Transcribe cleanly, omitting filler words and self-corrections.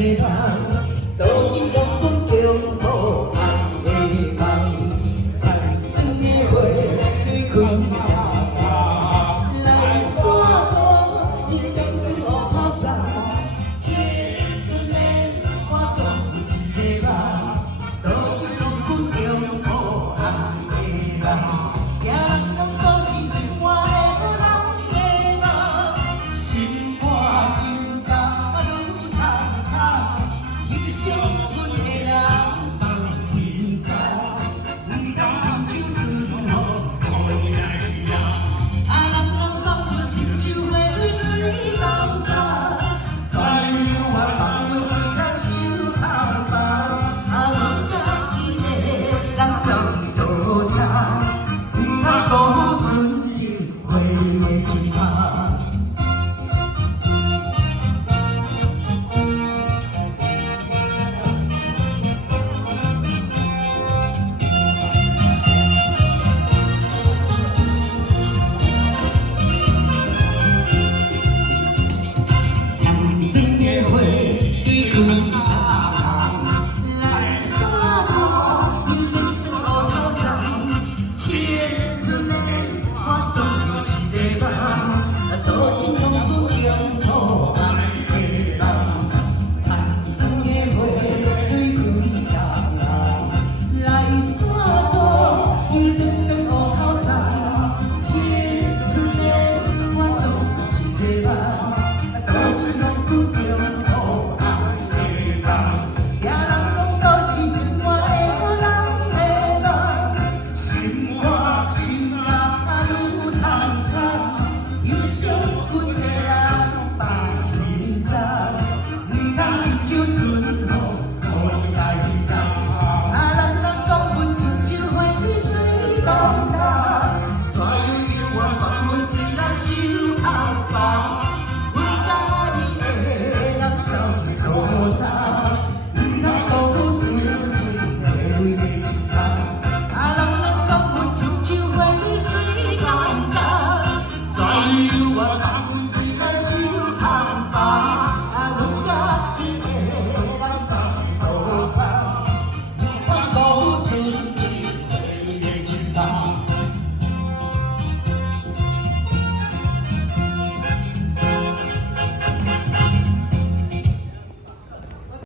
一个梦，多情落阮共好爱的梦，残存的花对开呀，来山歌，伊等乌头山，青春的我总有一个梦，多情落阮共好爱的梦，行人拢讲是心肝的人的梦，心肝心肝愈苍苍，忧伤阮的人放轻松，不通亲像春风雨来呀，啊人人讲阮亲像花蕊水澹澹，怎样我放阮一人心头放，啊阮甲伊的人走多长，不通辜负纯情花的情梦。青春的我总有一个梦，多情落阮共好爱的梦，残存的花对开人，来山歌又长乌头长，青春的我总有一个梦，多情落阮共好爱的梦，行人讲都市生活的人的梦，心肝心肝愈苍苍，忧伤阮的人放轻松，不通亲像春风雨来呀，啊人人讲阮亲像花蕊水澹澹，怎样我放阮一人心头放，阮甲伊的人走去多长，不通辜负纯情花蕊的情梦，啊人人讲阮亲像花蕊水澹澹，怎样我放阮一人心头。